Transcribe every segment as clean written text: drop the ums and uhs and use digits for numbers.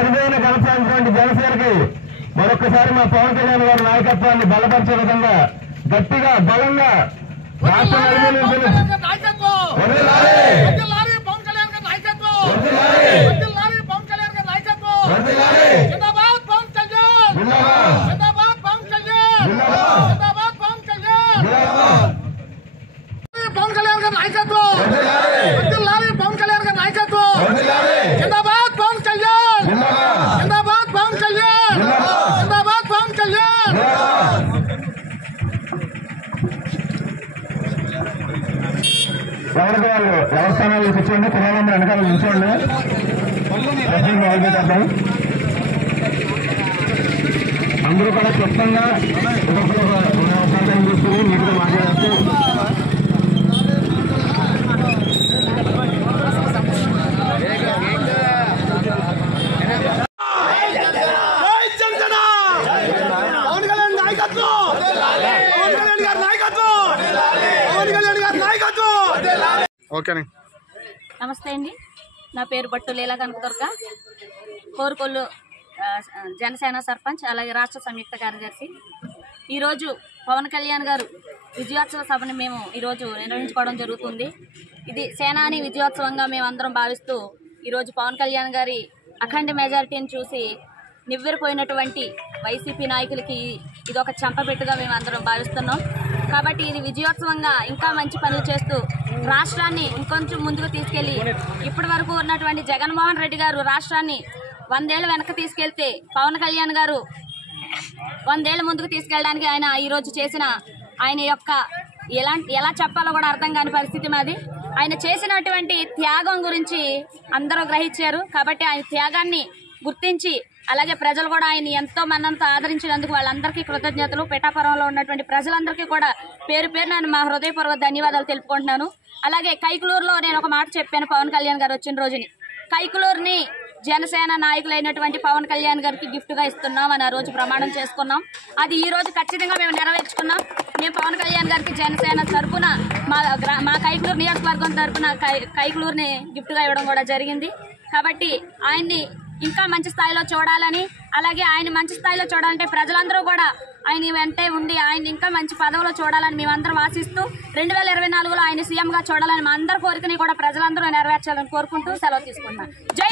అరుదైన గెలిచినటువంటి జనసేనకి మరొకసారి మా పవన్ కళ్యాణ్ గారి నాయకత్వాన్ని బలపరిచే విధంగా గట్టిగా బలంగా రాష్ట్ర ఎవరికి వాళ్ళు వ్యవస్థానాలు కూర్చోండి, పిల్లలందరూ వెనకాల నిల్చోండి. మొదలుపెట్టేద్దాం. అందరూ కూడా క్లుప్తంగా తీసుకుని నీటిగా మాట్లాడితే నమస్తే అండి. నా పేరు బట్టు లీలా కనకదుర్గ, కోరుకొల్లు జనసేన సర్పంచ్, అలాగే రాష్ట్ర సంయుక్త కార్యదర్శి. ఈరోజు పవన్ కళ్యాణ్ గారు విజయోత్సవ సభని మేము ఈరోజు నిర్వహించుకోవడం జరుగుతుంది. ఇది సేనాని విజయోత్సవంగా మేమందరం భావిస్తూ ఈరోజు పవన్ కళ్యాణ్ గారి అఖండ మెజారిటీని చూసి నివ్వెరపోయినటువంటి వైసీపీ నాయకులకి ఇదొక చెంపపెట్టుగా మేమందరం భావిస్తున్నాం. కాబట్టి ఇది విజయోత్సవంగా ఇంకా మంచి పనులు చేస్తూ రాష్ట్రాన్ని ఇంకొంచెం ముందుకు తీసుకెళ్లి ఇప్పటి వరకు ఉన్నటువంటి జగన్మోహన్ రెడ్డి గారు రాష్ట్రాన్ని 100 ఏళ్ల వెనక్కి తీసుకెళ్తే పవన్ కళ్యాణ్ గారు 100 ఏళ్ల ముందుకు తీసుకెళ్ళడానికి ఆయన ఈరోజు చేసిన ఆయన యొక్క ఎలా చెప్పాలో కూడా అర్థం కాని పరిస్థితి మాది. ఆయన చేసినటువంటి త్యాగం గురించి అందరూ గ్రహించారు. కాబట్టి ఆయన త్యాగాన్ని గుర్తించి అలాగే ప్రజలు కూడా ఆయన ఎంతో మన్నంత ఆదరించినందుకు వాళ్ళందరికీ కృతజ్ఞతలు. పిఠాపురంలో ఉన్నటువంటి ప్రజలందరికీ కూడా పేరు నేను మా హృదయపూర్వక ధన్యవాదాలు తెలుపుకుంటున్నాను. అలాగే కైకులూరులో నేను ఒక మాట చెప్పాను పవన్ కళ్యాణ్ గారు వచ్చిన రోజుని. కైకులూరుని జనసేన నాయకులైనటువంటి పవన్ కళ్యాణ్ గారికి గిఫ్ట్గా ఇస్తున్నాం అని ఆ రోజు ప్రమాణం చేసుకున్నాం. అది ఈ రోజు ఖచ్చితంగా మేము నెరవేర్చుకున్నాం. మేము పవన్ కళ్యాణ్ గారికి జనసేన తరఫున మా కైకులూరు నియోజకవర్గం తరఫున కైకులూరుని గిఫ్ట్గా ఇవ్వడం కూడా జరిగింది. కాబట్టి ఆయన్ని ఇంకా మంచి స్థాయిలో చూడాలని, అలాగే ఆయన మంచి స్థాయిలో చూడాలంటే ప్రజలందరూ కూడా ఆయన వెంటే ఉండి ఆయన ఇంకా మంచి పదవిలో చూడాలని మేమందరం ఆశిస్తూ 2024లో ఆయన సీఎంగా చూడాలని మా అందరి కోరికని కూడా ప్రజలందరూ నెరవేర్చాలని కోరుకుంటూ సెలవు తీసుకుంటున్నాం. జై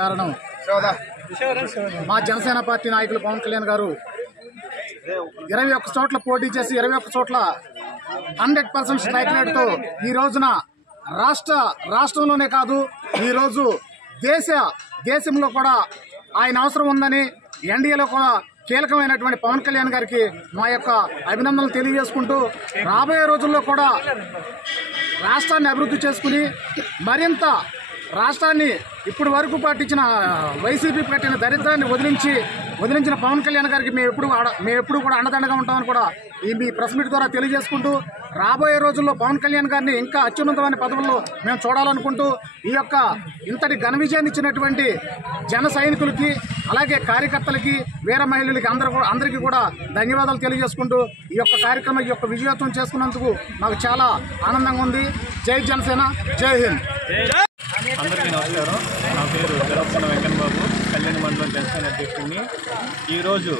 కారణం మా జనసేన పార్టీ నాయకులు పవన్ కళ్యాణ్ గారు 21 చోట్ల పోటీ చేసి 21 చోట్ల 100% స్ట్రైక్ రేట్తో ఈ రోజున రాష్ట్రంలోనే కాదు ఈరోజు దేశంలో కూడా ఆయన అవసరం ఉందని ఎన్డీఏలో కూడా కీలకమైనటువంటి పవన్ కళ్యాణ్ గారికి మా యొక్క అభినందనలు తెలియజేసుకుంటూ రాబోయే రోజుల్లో కూడా రాష్ట్రాన్ని అభివృద్ధి చేసుకుని మరింత రాష్ట్రాన్ని ఇప్పటి వరకు పట్టించిన వైసీపీ పెట్టిన దరిద్రాన్ని వదిలించిన పవన్ కళ్యాణ్ గారికి మేము ఎప్పుడు కూడా అండదండగా ఉంటామని కూడా ఈ మీ ప్రెస్ మీట్ ద్వారా తెలియజేసుకుంటూ రాబోయే రోజుల్లో పవన్ కళ్యాణ్ గారిని ఇంకా అత్యున్నతమైన పదవుల్లో మేము చూడాలనుకుంటూ ఈ యొక్క ఇంతటి ఘన విజయాన్ని ఇచ్చినటువంటి జన సైనికులకి అలాగే కార్యకర్తలకి వీర మహిళలకి అందరికీ కూడా ధన్యవాదాలు తెలియజేసుకుంటూ ఈ యొక్క కార్యక్రమం ఈ యొక్క విజయోత్సవం చేసుకున్నందుకు నాకు చాలా ఆనందంగా ఉంది. జై జనసేన, జై హింద్. అందరికీ నమస్కారం. నా పేరు జరపన వెంకన్న బాబు, కళ్యాణ మండలం జనసేన అధ్యక్షుడిని. ఈరోజు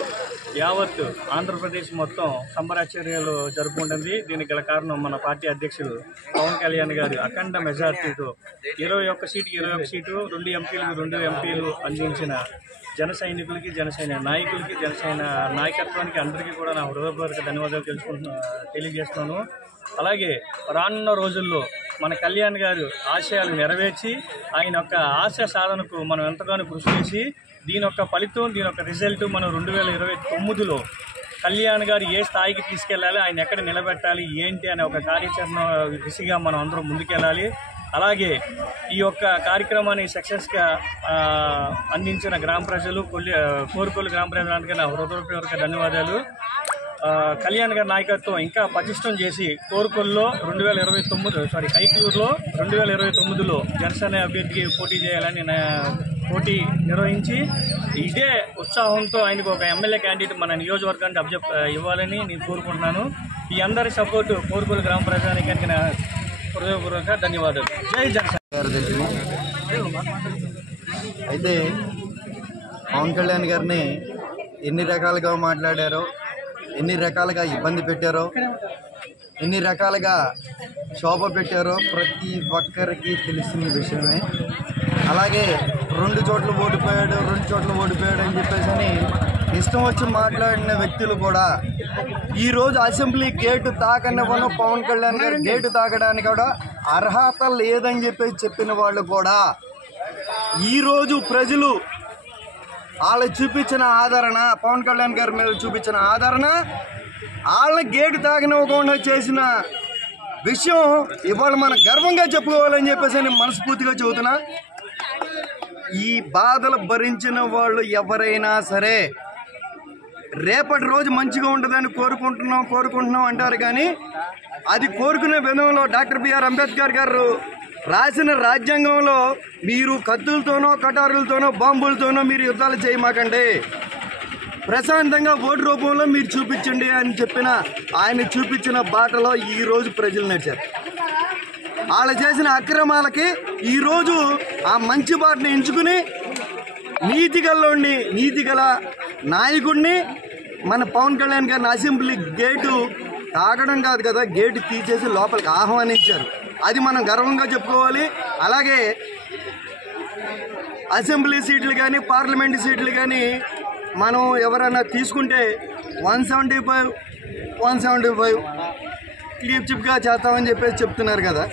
యావత్ ఆంధ్రప్రదేశ్ మొత్తం సంబరాచర్యాలు జరుపుకుంటుంది. దీనికి గల కారణం మన పార్టీ అధ్యక్షుడు పవన్ కళ్యాణ్ గారు అఖండ మెజార్టీతో 21 సీటు 2 ఎంపీలకు 2 ఎంపీలు అందించిన జన సైనికులకి, జనసేన నాయకులకి, జనసేన నాయకత్వానికి అందరికీ కూడా నా హృదయపూర్వక ధన్యవాదాలు తెలియజేస్తున్నాను. అలాగే రానున్న రోజుల్లో మన కళ్యాణ్ గారు ఆశయాలు నెరవేర్చి ఆయన యొక్క ఆశయ సాధనకు మనం ఎంతగానో కృషి చేసి దీని యొక్క ఫలితం, దీని యొక్క రిజల్ట్ మనం 2029లో కళ్యాణ్ గారు ఏ స్థాయికి తీసుకెళ్ళాలి, ఆయన ఎక్కడ నిలబెట్టాలి ఏంటి అనే ఒక కార్యాచరణ దిశగా మనం అందరం ముందుకెళ్ళాలి. అలాగే ఈ యొక్క కార్యక్రమాన్ని సక్సెస్గా అందించిన గ్రామ ప్రజలు, కోరుకొల్లు గ్రామ ప్రజలందరికీ నా హృదయపూర్వక ధన్యవాదాలు. కళ్యాణ్ గారి నాయకత్వం ఇంకా పటిష్టం చేసి కోరుకొల్లో కైకలూరులో 2029లో జనసేన అభ్యర్థికి పోటీ చేయాలని పోటీ నిర్వహించి ఇదే ఉత్సాహంతో ఆయనకు ఒక ఎమ్మెల్యే క్యాండిడేట్ మన నియోజకవర్గానికి ఇవ్వాలని నేను కోరుకుంటున్నాను. ఈ అందరి సపోర్టు కోరుకొల్లు గ్రామ ప్రజానికానికి నా హృదయపూర్వక ధన్యవాదాలు. జై జనసేన. అయితే పవన్ కళ్యాణ్ గారిని ఎన్ని రకాలుగా మాట్లాడారో, ఎన్ని రకాలుగా ఇబ్బంది పెట్టారో, ఎన్ని రకాలుగా శోభ పెట్టారో ప్రతి ఒక్కరికి తెలిసిన విషయమే. అలాగే 2 చోట్ల ఓడిపోయాడు అని చెప్పేసి అని ఇష్టం వచ్చి మాట్లాడిన వ్యక్తులు కూడా ఈరోజు అసెంబ్లీ గేటు తాకనివ్వను, పవన్ కళ్యాణ్ గారు గేటు తాకడానికి కూడా అర్హత లేదని చెప్పేసి చెప్పిన వాళ్ళు కూడా ఈరోజు ప్రజలు వాళ్ళు చూపించిన ఆదరణ, పవన్ కళ్యాణ్ గారి మీద చూపించిన ఆదరణ, వాళ్ళ గేటు తాగనివ్వకుండా చేసిన విషయం ఇవాళ మనం గర్వంగా చెప్పుకోవాలని చెప్పేసి నేను మనస్ఫూర్తిగా చెబుతున్నా. ఈ బాధలు భరించిన వాళ్ళు ఎవరైనా సరే రేపటి రోజు మంచిగా ఉంటుందని కోరుకుంటున్నాం అంటారు. కానీ అది కోరుకునే విధంలో డాక్టర్ బిఆర్ అంబేద్కర్ గారు రాసిన రాజ్యాంగంలో మీరు కత్తులతోనో కటారులతోనో బాంబులతోనో మీరు యుద్ధాలు చేయమాకండి, ప్రశాంతంగా ఓటు రూపంలో మీరు చూపించండి అని ఆయన చూపించిన బాటలో ఈరోజు ప్రజలు నడిచారు. వాళ్ళు చేసిన అక్రమాలకి ఈరోజు ఆ మంచి బాటను ఎంచుకుని నీతిగల నాయకుడిని మన పవన్ కళ్యాణ్ గారిని అసెంబ్లీ గేటు తాగడం కాదు కదా, గేటు తీసేసి లోపలికి ఆహ్వానించారు. అది మనం గర్వంగా చెప్పుకోవాలి. అలాగే అసెంబ్లీ సీట్లు కానీ పార్లమెంట్ సీట్లు కానీ మనం ఎవరైనా తీసుకుంటే 175 క్లీప్చిప్గా చేస్తామని చెప్పేసి చెప్తున్నారు కదా.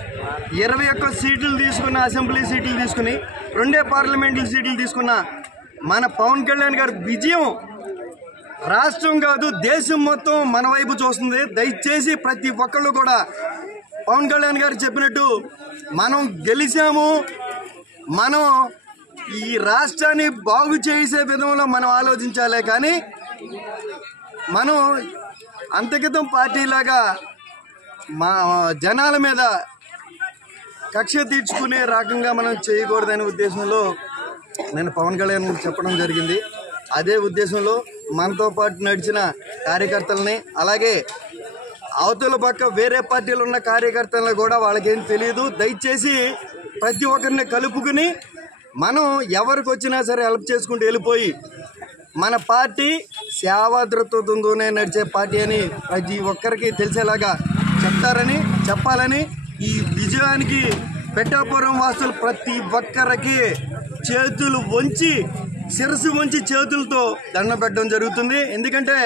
21 సీట్లు తీసుకున్న అసెంబ్లీ సీట్లు తీసుకుని 2 పార్లమెంటు సీట్లు తీసుకున్న మన పవన్ కళ్యాణ్ గారి విజయం రాష్ట్రం కాదు దేశం మొత్తం మన వైపు చూస్తుంది. దయచేసి ప్రతి ఒక్కళ్ళు కూడా పవన్ కళ్యాణ్ గారు చెప్పినట్టు మనం గెలిచాము, మనం ఈ రాష్ట్రాన్ని బాగు చేసే విధంలో మనం ఆలోచించాలే కానీ మనం అంతకితం పార్టీలాగా మా జనాల మీద కక్ష తీర్చుకునే రకంగా మనం చేయకూడదనే ఉద్దేశంలో నేను పవన్ కళ్యాణ్ చెప్పడం జరిగింది. అదే ఉద్దేశంలో మనతో పాటు నడిచిన కార్యకర్తలని, అలాగే అవతల పక్క వేరే పార్టీలు ఉన్న కార్యకర్తలను కూడా వాళ్ళకేం తెలియదు, దయచేసి ప్రతి ఒక్కరిని కలుపుకుని మనం ఎవరికి వచ్చినా సరే హెల్ప్ చేసుకుంటూ వెళ్ళిపోయి మన పార్టీ సేవాదృతతోనే నడిచే పార్టీ అని ప్రతి ఒక్కరికి తెలిసేలాగా చెప్పాలని ఈ విజయానికి పెట్టాపురం వాసులు ప్రతి ఒక్కరికి చేతులు వంచి శిరస్సు వంచి చేతులతో దండం పెట్టడం జరుగుతుంది. ఎందుకంటే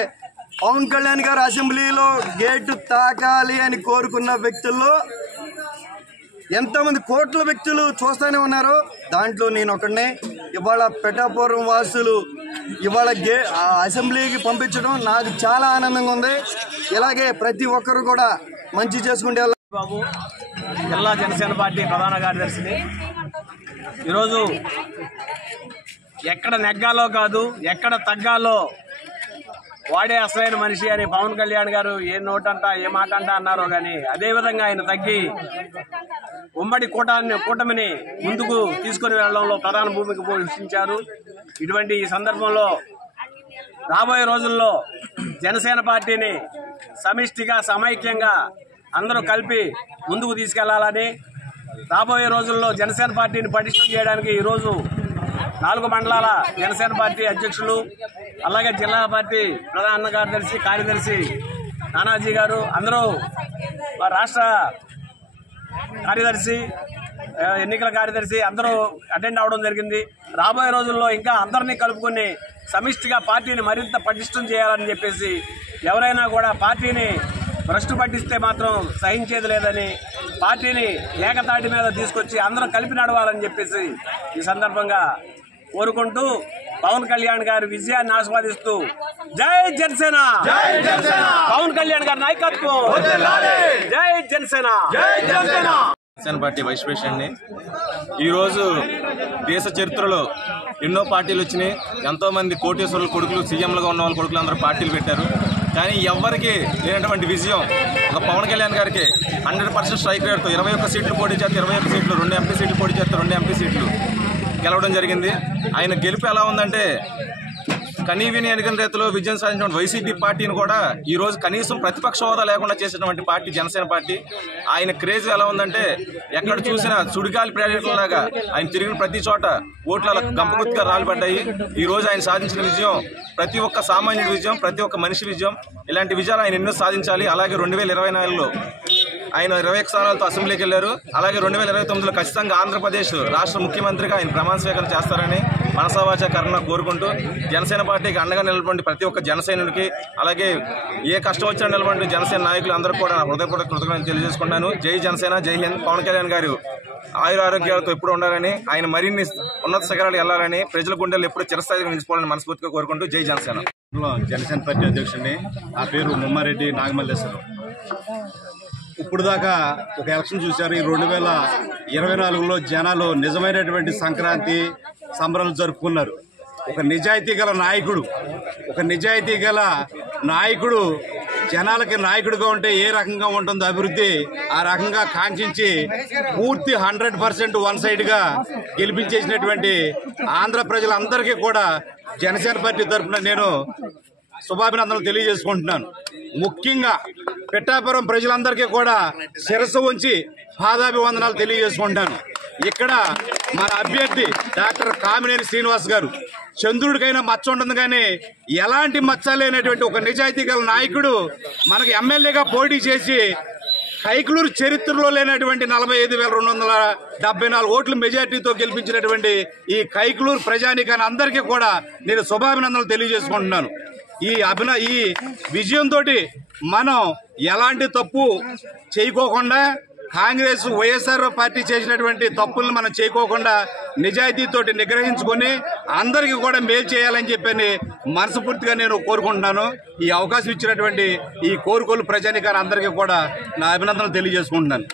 పవన్ కళ్యాణ్ గారు అసెంబ్లీలో గేటు తాకాలి అని కోరుకున్న వ్యక్తుల్లో ఎంతమంది కోట్ల వ్యక్తులు చూస్తూనే ఉన్నారో దాంట్లో నేను ఒకడినే. ఇవాళ పెట్టాపురం వాసులు ఇవాళ అసెంబ్లీకి పంపించడం నాకు చాలా ఆనందంగా ఉంది. ఇలాగే ప్రతి ఒక్కరు కూడా మంచి చేసుకుంటే బాబు జిల్లా జనసేన పార్టీ ప్రధాన కార్యదర్శిని. ఈరోజు ఎక్కడ నెగ్గాలో కాదు ఎక్కడ తగ్గాలో వాడే అసలైన మనిషి అని పవన్ కళ్యాణ్ గారు ఏ నోటంట ఏ మాట అంట అన్నారో కానీ అదేవిధంగా ఆయన తగ్గి ఉమ్మడి కూటమిని ముందుకు తీసుకుని వెళ్లడంలో ప్రధాన భూమిక పోషించారు. ఇటువంటి ఈ సందర్భంలో రాబోయే రోజుల్లో జనసేన పార్టీని సమిష్టిగా సమైక్యంగా అందరూ కలిపి ముందుకు తీసుకెళ్లాలని, రాబోయే రోజుల్లో జనసేన పార్టీని పటిష్టం చేయడానికి ఈరోజు 4 మండలాల జనసేన పార్టీ అధ్యక్షులు, అలాగే జిల్లా పార్టీ ప్రధాన కార్యదర్శి నానాజీ గారు, అందరూ రాష్ట్ర కార్యదర్శి, ఎన్నికల కార్యదర్శి అందరూ అటెండ్ అవడం జరిగింది. రాబోయే రోజుల్లో ఇంకా అందరినీ కలుపుకొని సమిష్టిగా పార్టీని మరింత పటిష్టం చేయాలని చెప్పేసి, ఎవరైనా కూడా పార్టీని భ్రష్టు పట్టిస్తే మాత్రం సహించేది లేదని, పార్టీని ఏకతాటి మీద తీసుకొచ్చి అందరూ కలిపి నడవాలని చెప్పేసి ఈ సందర్భంగా కోరుకుంటూ పవన్ కళ్యాణ్ గారి విజయాన్ని ఆస్వాదిస్తూ జై జనసేన, పవన్ కళ్యాణ్ గారి నాయకత్వం, జై జనసేన. జనసేన పార్టీ వైస్ ప్రెసిడెంట్ని. ఈరోజు దేశ చరిత్రలో ఎన్నో పార్టీలు వచ్చినాయి. ఎంతోమంది కోటేశ్వరుల కొడుకులు, సీఎంలుగా ఉన్న వాళ్ళ కొడుకులు అందరూ పార్టీలు పెట్టారు. కానీ ఎవరికి లేనటువంటి విజయం ఒక పవన్ కళ్యాణ్ గారికి 100% స్ట్రైక్ రేట్తో 21 సీట్లు పోటీ చేస్తే 21 సీట్లు, 2 ఎంపీ సీట్లు పోటీ చేస్తే 2 ఎంపీ సీట్లు గెలవడం జరిగింది. ఆయన గెలుపు ఎలా ఉందంటే కనీవిని ఎన్నికల రీతిలో విజయం సాధించిన వైసీపీ పార్టీని కూడా ఈ రోజు కనీసం ప్రతిపక్ష హోదా లేకుండా చేసినటువంటి పార్టీ జనసేన పార్టీ. ఆయన క్రేజ్ ఎలా ఉందంటే ఎక్కడ చూసినా సుడిగాలి ప్రేరేటలాగా ఆయన తిరిగిన ప్రతి చోట ఓట్ల గంపగుత్తిగా రాలిపడ్డాయి. ఈ రోజు ఆయన సాధించిన విజయం ప్రతి ఒక్క సామాన్యుడి విజయం, ప్రతి ఒక్క మనిషి విజయం. ఇలాంటి విజయాలు ఆయన ఎన్నో సాధించాలి. అలాగే 2024లో ఆయన 21 స్థానాలతో అసెంబ్లీకి వెళ్లారు. అలాగే 2029లో ఖచ్చితంగా ఆంధ్రప్రదేశ్ రాష్ట్ర ముఖ్యమంత్రిగా ఆయన ప్రమాణ స్వీకారం చేస్తారని మనసావాచ కర్ణ కోరుకుంటూ జనసేన పార్టీకి అండగా నిలబడి ప్రతి ఒక్క జనసైనుడికి, అలాగే ఏ కష్టం వచ్చినా నిలబడి జనసేన నాయకులు అందరూ కూడా నా హృదయపూర్వక కృతజ్ఞతలు తెలియజేసుకున్నాను. జై జనసేన, జై హింద్. పవన్ కళ్యాణ్ గారు ఆయురారోగ్యాలతో ఎప్పుడు ఉండాలని, ఆయన మరిన్ని ఉన్నత శిఖరాలు వెళ్లాలని, ప్రజల గుండెలు ఎప్పుడు చిరస్థాయిగా నిలిచిపోవాలని మనస్ఫూర్తిగా కోరుకుంటూ జై జనసేన. జనసేన పార్టీ అధ్యక్షుడిని. నా పేరు ముమ్మారెడ్డి నాగమల్లేశ్వరం. ఇప్పుడు దాకా ఒక ఎలక్షన్ చూశారు. ఈ 2024లో జనాలు నిజమైనటువంటి సంక్రాంతి సంబరాలు జరుపుకున్నారు. ఒక నిజాయితీ గల నాయకుడు జనాలకి నాయకుడిగా ఉంటే ఏ రకంగా ఉంటుందో అభివృద్ధి ఆ రకంగా కాంక్షించి పూర్తి 100% వన్ సైడ్ గా గెలిపించేసినటువంటి ఆంధ్ర ప్రజలందరికీ కూడా జనసేన పార్టీ తరఫున నేను శుభాభినందనలు తెలియజేసుకుంటున్నాను. ముఖ్యంగా పిఠాపురం ప్రజలందరికీ కూడా శిరస్సు ఉంచి పాదాభివందనాలు తెలియజేసుకుంటాను. ఇక్కడ మన అభ్యర్థి డాక్టర్ కామినేని శ్రీనివాస్ గారు చంద్రుడికైనా మచ్చ ఉంటుంది, కానీ ఎలాంటి మచ్చ లేనటువంటి ఒక నిజాయితీ గల నాయకుడు మనకి ఎమ్మెల్యేగా పోటీ చేసి కైకలూరు చరిత్రలో లేనటువంటి 45,274 ఓట్ల మెజార్టీతో గెలిపించినటువంటి ఈ కైకలూరు ప్రజానీకాన్ని అందరికీ కూడా నేను శుభాభినందనలు తెలియజేసుకుంటున్నాను. ఈ విజయంతో మనం ఎలాంటి తప్పు చేయకోకుండా కాంగ్రెస్ వైఎస్ఆర్ పార్టీ చేసినటువంటి తప్పులను మనం చేయకోకుండా నిజాయితీతోటి నిగ్రహించుకొని అందరికీ కూడా మేలు చేయాలని చెప్పని మనస్ఫూర్తిగా నేను కోరుకుంటున్నాను. ఈ అవకాశం ఇచ్చినటువంటి ఈ కోరుకోలు ప్రజానికాన్ని అందరికీ కూడా నా అభినందనలు తెలియజేసుకుంటున్నాను.